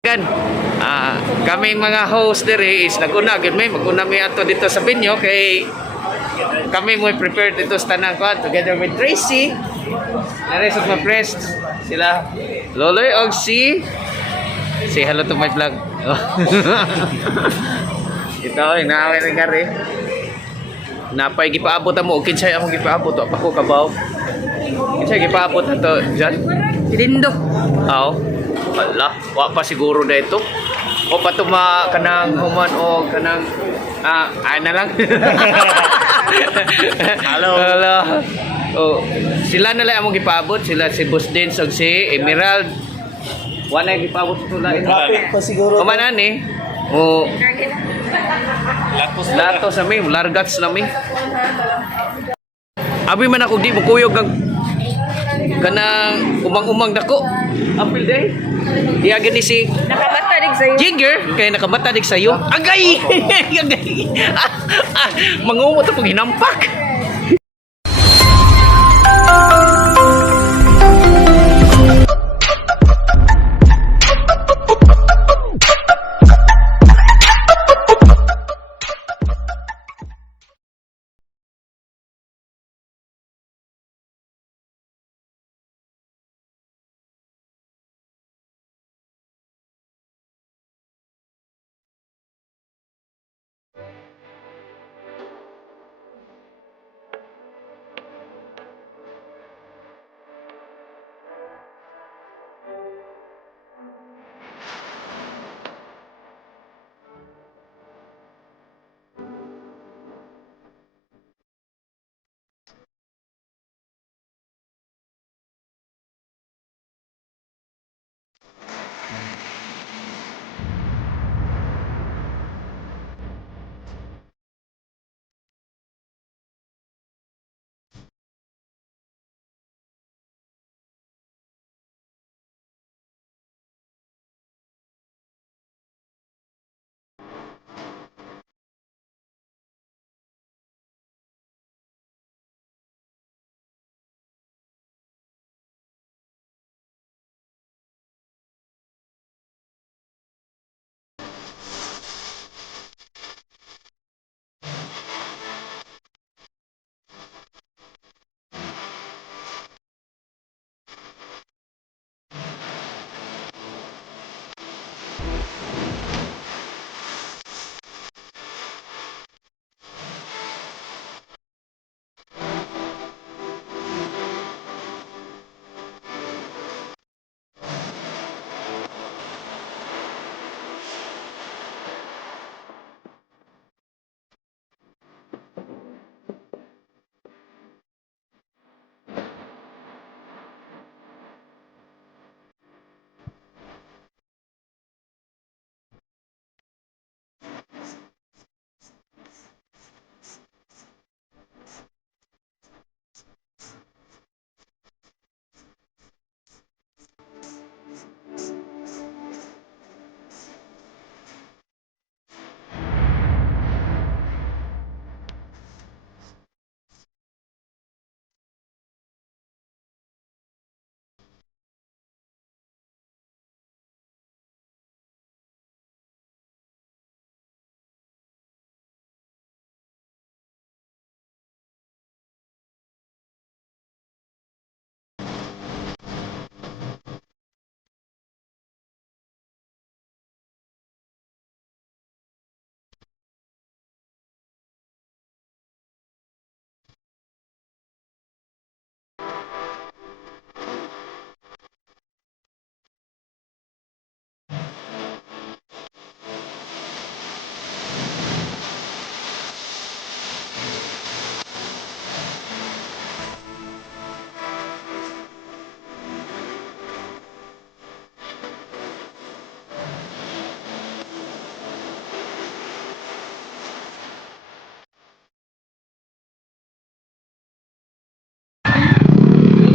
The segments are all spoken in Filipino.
Kan kami mga host diri is naguna gyud maguna mi ato dito sa venue kay kami mo prepared dito sa tanang kwan together with Tracy. The rest of my friends sila Loloy og si say hello to my vlog. Ito inaaway ni Gary. Napay gipaabot mo kinsay akong gipaabot pa ko kabaw. Kinsay gipaabot ato diyan? Lindo. Aw. Wala, wa pa siguro na ito. O pa tuma kanang human o kanang ay na lang. Hello. Oh, sila na lang among gipaabot, sila si Boss Dins ug si Emerald. Wala gipaabot tula ito. Traffic pa siguro. Kumanan ni. O latos na mi, largats na mi. Abi man ako di mo kuyog kag kanang umang-umang dako. Apil day. Iya gani si Nakamatarig sa'yo. Jigger kay nakamatadig sayo. Agay! Agay! Mangumot pag hinampak.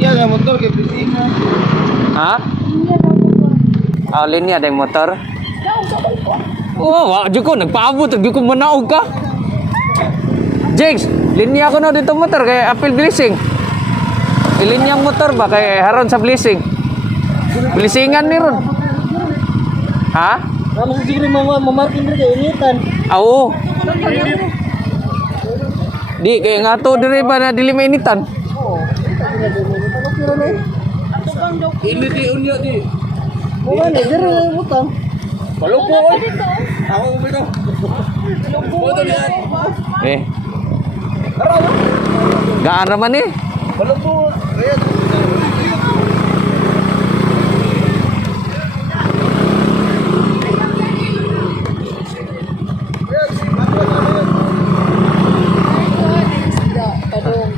Iya na motor kay pisina. Ha? Linya deng motor. Oh, wa ko nagpaabot di ko manaog ka. Jigs, linya ko na dito motor kay apil blessing. Ilinyang motor ba kay haron sa blessing. Blessingan ni ron. Ha? Naman siguro mamarkin rin kayo initan. Oo. Di kaya nga to dire ba na dili mainitan. Ini di unya di. Bukan ni dire utang. Palupo. Ako ubito. Foto lihat. Eh. Gaan raman eh. Palupo. Ayan.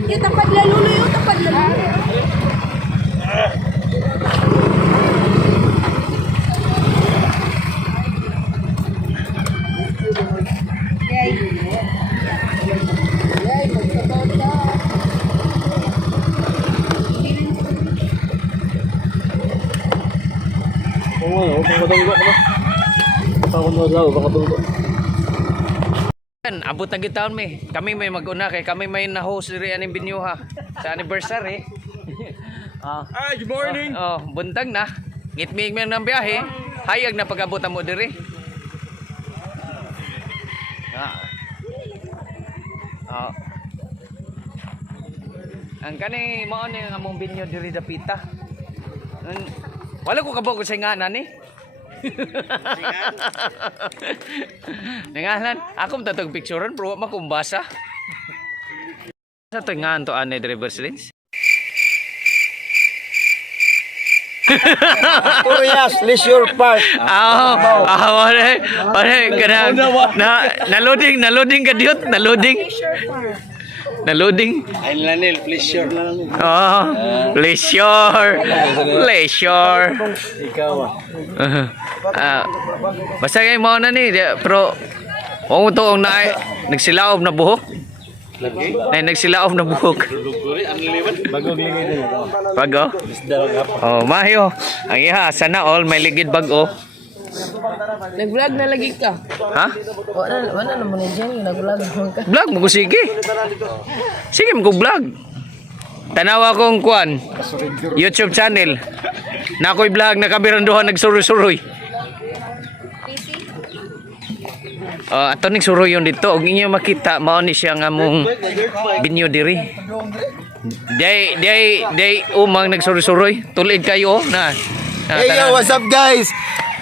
Yung tapad lalulo yung tapad lalulo. Abot na gitaon mi. Kami may mag-una kay kami may na-host diri aning binyuha sa anniversary. Hi, good morning. Buntag na. Ngitmig mi ng biyahe. Hayag na pag-abot mo diri. Ang kani mao ni nga among binyo diri dapita. Wala ko kabog sa ingana ni. Nengalan, ako tatag picturean bro makumbasa. Sa tingan to ane driver's license. Korea's Leisure Park. Wala kana na-loading ka diot, na-loading. Ay lanil, pleasure na lang. Leisure. Ikaw Basta kayo mo na ni, pero kung ito ang nagsilaob na buhok. Nagsilaob na buhok. Bagong ligay nila. Bago? Mayo. Ang iha, sana all may ligid bago. Nag-vlog na lagi ka. Ha? Wala naman na dyan yung nag-vlog ka. Vlog mo ko sige. Sige mo ko vlog. Tanawa kong kuan. YouTube channel. Na ako'y vlog na kabiranduhan nagsuroy-suroy. Ato ning suroy yun dito. Og inyo makita mao ni siya nga mong binyo diri. Day umang nagsuroy-suroy. Tulid kayo na. Hey yo, what's up guys?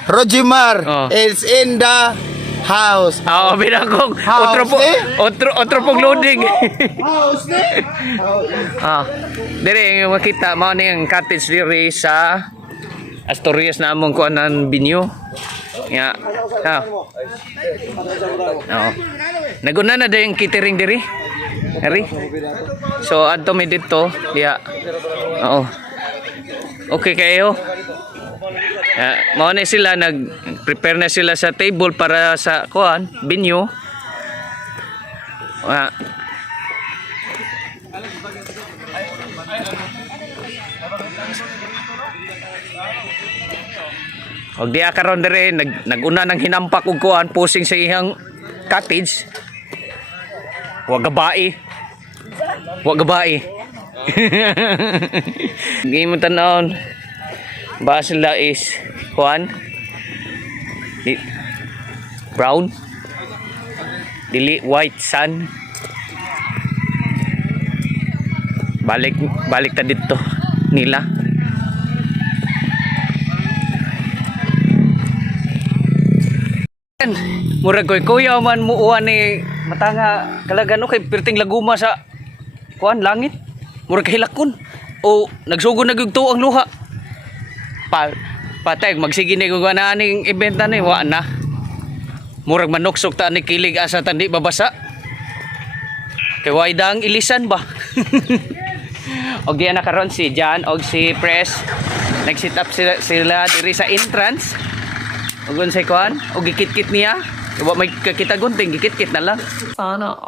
Rojimar is in the house. Binakog. House, Otro pong loading. House ne? Dire yung makita mao ni ang cottage diri sa Asturias na among kuan ng binyo. Ya. Naguna na din catering diri. Ari. So adto mi dito, diha. Okay kayo. Mao na sila nag-prepare na sila sa table para sa kuan, binyo. Og diya karon dire naguna nang hinampak og kuan pusing sa iyang cottage. Wa gabae. Gi mo tan-aon. Ba sila is kuan brown dili white sun. Balik ta dito nila. Murag koy kuya man muuan ni matanga kalagan kay perting laguma sa kuan langit. Murag hilakon o nagsugod na gyud ang luha. Patay magsige ni kung aning event na ni wa na. Murag manuksok ta ni kilig asa tandi babasa. Kay way dang ilisan ba. Og diyan na karon si Jan og si Press nag-sit up sila diri sa entrance. Og unsay kuan og gikit-kit niya. Wa may kakita gunting gikit-kit na lang. Sana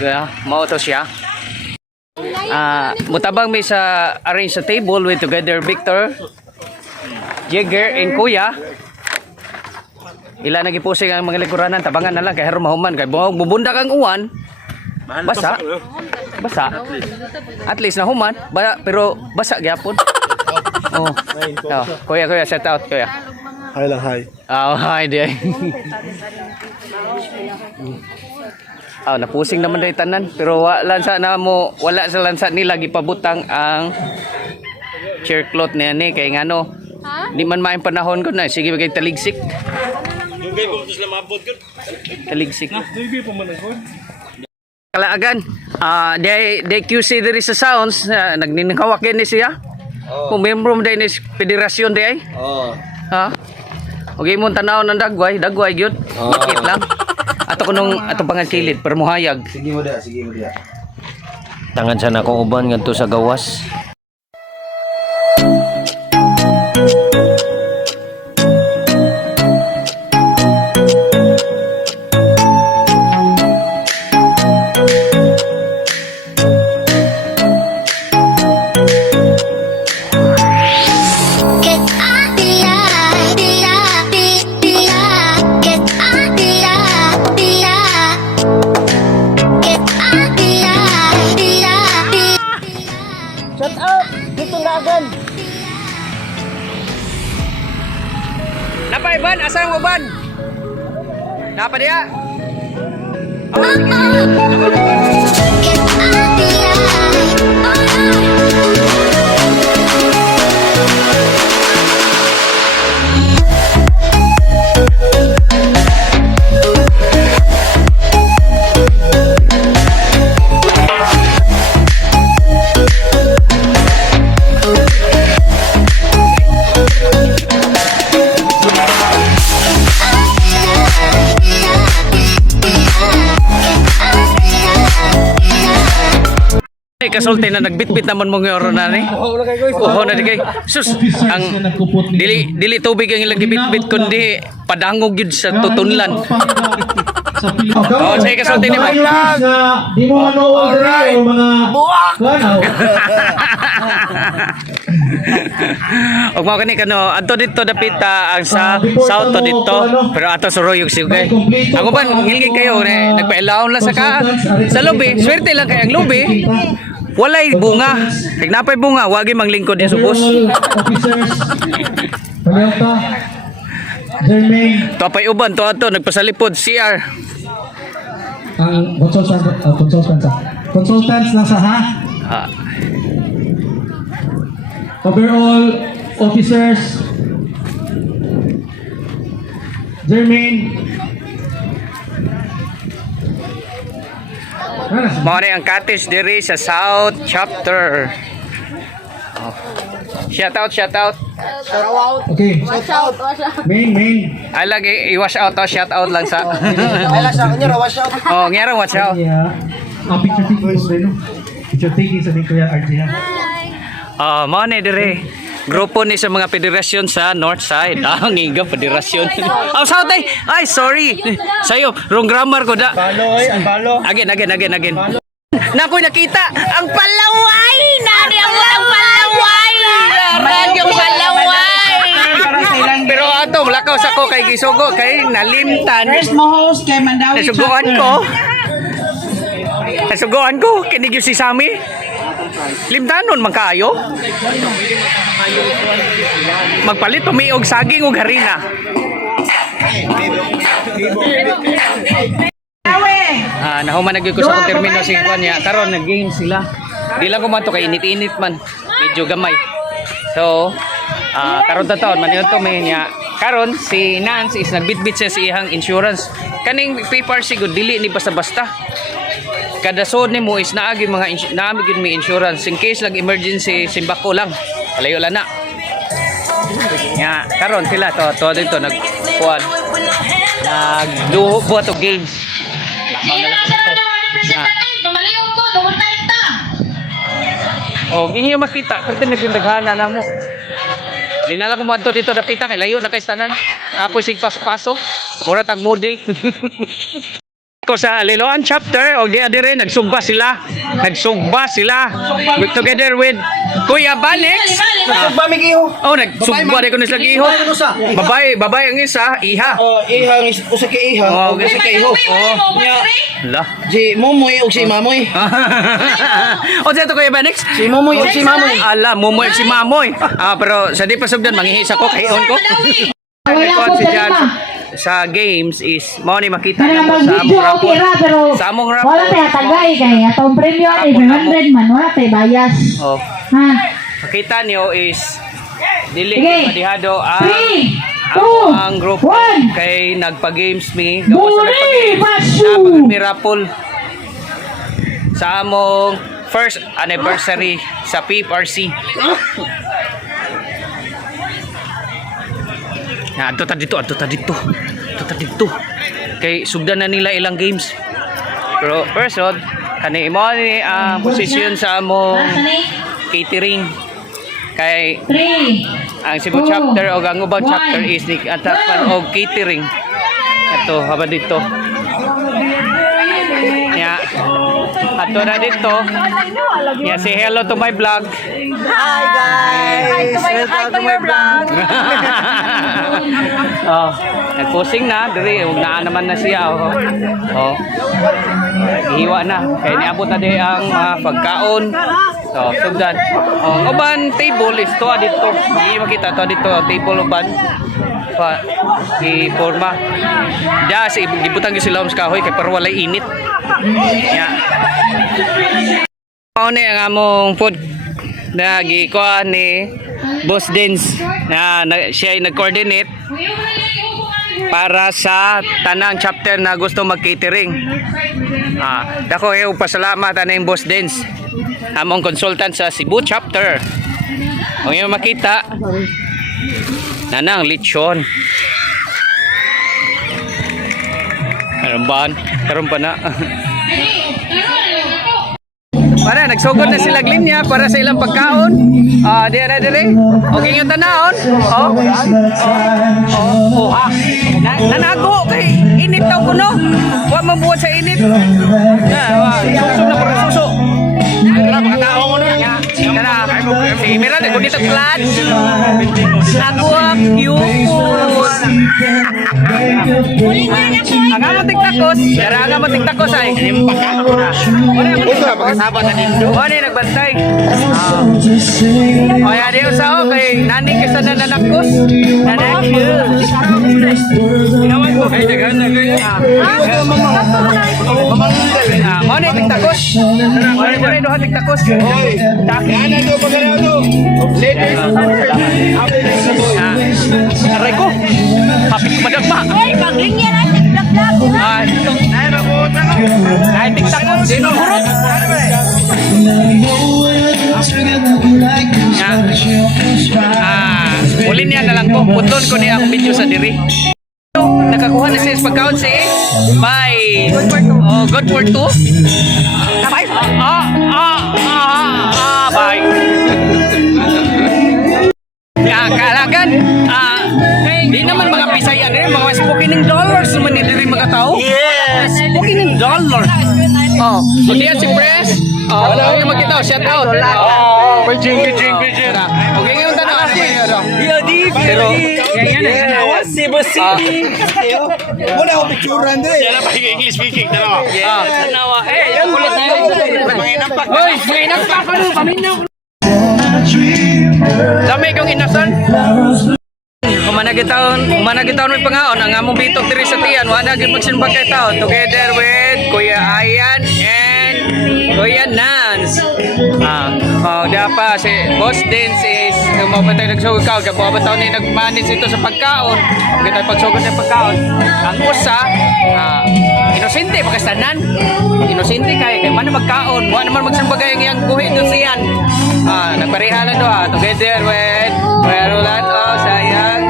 Kaya mao to siya. Mutabang may sa arrange sa table with together Victor, Jagger and Kuya. Ila nagipusing ang mga likuranan tabangan na lang kay haron mahuman kay bubundak ang uwan. Basa. Basa. At least nahuman, pero basa gyapon. Oh. Oh, kuya, shout out kuya. Hi lang, hi. Hi di. Napusing naman dahil tanan, pero wala sa lansa nila gipabutang ang chair cloth niya ni kay ngano. Di man maayong panahon ko na, sige kay taligsik. Yung guy ko sila mabot gud. Taligsik. Maybe pa man ako. Kalaagan, they QC diri sa sounds, nagniningkawakin ni siya. Kung membro mo dahil ni federasyon di ay. Ha? Okay mo tanaw ng dagway gyud. Bakit lang? Ato kunong ato pangasilid pero muhayag. Sige mo dia. Tangan sana akong uban ngadto sa gawas. Shut up! Dito na agad! Napa Iban, asa ang uban? Napa dia? Kasulti na nagbitbit naman mong euro na ni. Oo na di kay. Sus, ang dili tubig ang ilang gibitbit kundi padangog gyud sa tutunlan. Oh, say kasulti ni mo. Di mo manood diri o mga buwak. Og mao kani kano adto dito dapita ang sa south to dito pero ato suruyog sigay. Ang uban ngilgi kayo nagpailaon lang sa lobby. Swerte lang kay ang lobby. Walay bunga. Kag napay bunga, wagi manglingkod ni subos. Officers. Panyota. Jermaine. Tapay uban to ato nagpasalipod CR. Ang consultants lang sa ha. Ah, Overall officers. Jermaine. mao ni ang cottage diri sa South Chapter. Oh. Shout out. Okay. Watch out! Main. Ay lagi i-wash out to, shout out lang sa. Ay lang sa kanya, wash out. Oh, ngero watch out. Yeah. Picture taking ko rin, no? Picture taking sa ni Kuya RJ. Mao ni diri. Grupo ni sa mga federasyon sa North Side. Ang iga federasyon. South ay. Ay, sorry. Sayo, wrong grammar ko da. Ang balo. Again. Nakoy nakita ang palaway. Nani ang palaway. Radyong palaway. Pero ato, lakaw sa ko kay Gisugo kay nalimtan. First mo host kay Mandawi Nasuguan ko. Kinig yung si Sammy. Limtanon man kaayo. Magpalit tumiog saging ug harina. Nahuman nagyud ko sa akong termino si Juan niya. Karon nag-game sila. Di lang ko man to kay init-init man. Medyo gamay. So, karon ta taon man yun to may niya. Karon si Nance is nagbitbit siya sa iyang insurance. Kaning paper sigud dili ni basta-basta. Kada sod ni mo is naagi mga naami gyud may insurance in case lang emergency simbako lang. Palayo lang na. Nya karon sila to dito nagkuan. Nagduho to games. Oh, inyo makita kasi nagdaghana na mo. Di na lang ko madto dito dapita kay layo na kay tanan. Apo sig paso. Mura tag mode. ko sa Liloan chapter o di rin nagsugba sila together with Kuya Banex. Nagsugba mi giho. Oh, nagsugba rin ko nila giho. Babae ang isa, iha. Iha usa ka iha. Oh, Usa ka iho. La. Si Momoy ug si Mamoy. O dito Kuya Banex? Si Momoy ug si Mamoy. Ala, mumoy si Mamoy. Pero sa di pa sugdan manghihis ako kay on ko. Wala po Si Jan talaga. sa games is mo ni makita Kaya mo sa among mag-video rapor. okay ra pero Sa among wala rapor. tayo tagay kay atong premium is 100 man wala tayo bias. Oh, Ha. makita niyo is dili Sige. madihado ang 3, 2, ang group 1. kay nagpa-games mi gawa sa Buri, nagpa-games Basyo! na mi rapol sa among first anniversary sa PFRC. Na ato ta dito. Kay sugdan na nila ilang games. Pero first rod kani mo ni ang posisyon sa among catering kay 3. ang Cebu chapter o ang ubang chapter is ni atapan og catering. Ato haba dito. Ya. Ato na dito. Ya, say hello to my vlog. Hi guys. Welcome to my vlog. Oh, nagposing na diri ug naa naman na siya oh. Oh. Ihiwa na kay niabot na di ang mga pagkaon. So, sugdan. Oh, uban table is to dito. Di makita to dito table uban. Pa di forma. Ja si gibutang gyud sila sa kahoy kay pero walay init. Ya. Mao ni ang among food na gikuha ni Boss Dins na siya ay nag-coordinate para sa tanang chapter na gusto mag-catering. Dako yung pasalamat na yung Boss Dins, among consultant sa Cebu chapter. Kung yung makita, nanang lechon. Karon pa na. Para nagsugod na sila linya para sa ilang pagkaon. Dire. Okay yung tanahon. Nanago kay init daw kuno. Wa mabuhat sa init. Suso na para suso. Tara makatao mo na. Tara. Si Mira na dito clutch. Nagwap cute. Ang amo tiktakos. Tara ang amo tiktakos ay. Ito makasabot na dito. O ni nagbantay. O ya di usaw kay nani kaysa nananakos. Nanakos. Ginawan ko kay dagan na kay. Mo ni tiktakos. Mo ni duha tiktakos. Ana do pagarado. Ladies. Aray ko. Hapit ko madagma. Ay, paglinya na tig-vlog. Ay tiktakos. Sino hurot? Ulin niya na lang ko. Putlon ko niya ang video sa diri. Nakakuha na siya sa pagkaon si bye. Good for two. Bye. Bye. Kalagan. Di naman mga Bisayan mga spoken in dollars naman ni diri mga tao. Yes. Spoken in dollars. Oh, so diyan si Press. Oh, ano yung makita shout out. Oh, may jingle. Okay, ngayon tanaw ano. Pero yan. Si Bossy. Wala ko picturean dire. Yan ang speaking tanaw. Tanawa. Yung kulit na yun. Hoy, may nampak ka nun. Paminaw. Dami kong inasan. Umanagitaon may pangaon ang among bitok diri sa tiyan. Wala gyud magsimbag kay tao together with Kuya Ayan and Kuya Nance. Pa si Boss Dins is mapatay nagsugod ka kag mapataw ni nagmanage ito sa pagkaon. Kita pagsugod ng pagkaon. Ang usa inosente pagkastanan. Inosente kay man magkaon, wa naman magsimbag kay ang iyang buhi dun siyan. Nagparehalan do together with Merulan Sayang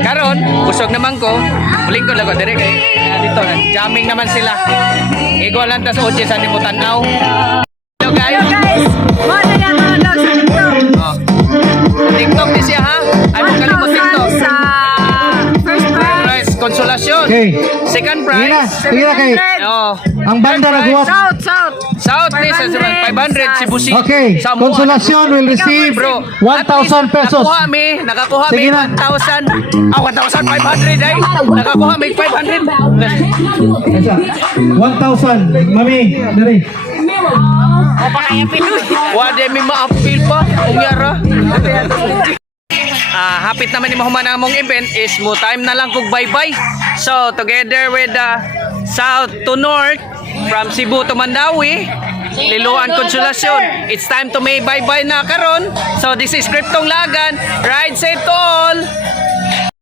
karon busog naman ko muling ko lago dire kay dito jamming naman sila ego lang tas oche sa nimo tanaw. Hello guys mo na lang daw sa TikTok sa TikTok ni siya ha ay mo kalimot TikTok sa first prize consolation Okay. Second Sige na, prize. sige na kay. Oh. Ang banda Third na prize. guwat. South please, 500 Cebu City. Okay. Sambuan. Consolation will receive Bro, 1,000 pesos. Nakakuha mi Sige na. 1,000. 1,500 ay. Nakakuha mi 500. 1,000. Mami, dali. Wala mi ma-appeal pa. Kunyara. Hapit naman ni mahuman ang mong event is mo time na lang kog bye-bye. So, together with South to North, from Cebu to Mandawi, Liloan Consolacion. It's time to may bye-bye na karon. So, this is Kryptong Lagan. Ride safe to all.